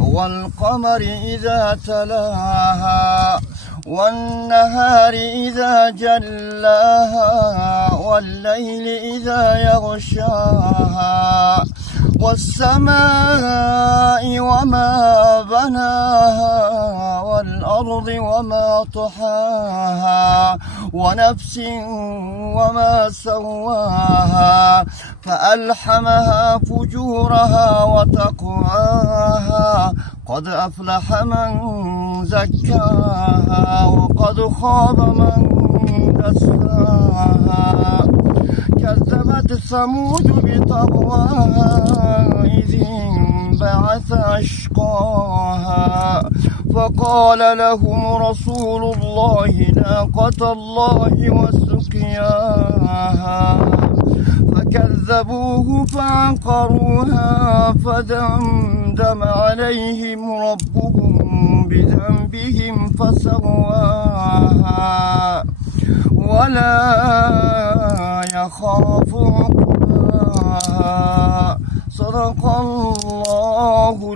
والقمر إذا تلاها والنهار إذا جلاها والليل إذا يغشاها والسماء وما بناها والأرض وما طحاها ونفس وما سواها فألحمها فجورها وتقواها قد أفلح من زكاها وقد خاب من دساها كذبت ثمود بطغواها إذ انبعث أشقاها فقال لهم رسول الله ناقة الله وسقياها فكذبوه فعقروها فدمدم عليهم ربهم بذنبهم فسواها ولا يخاف عقباها صدق الله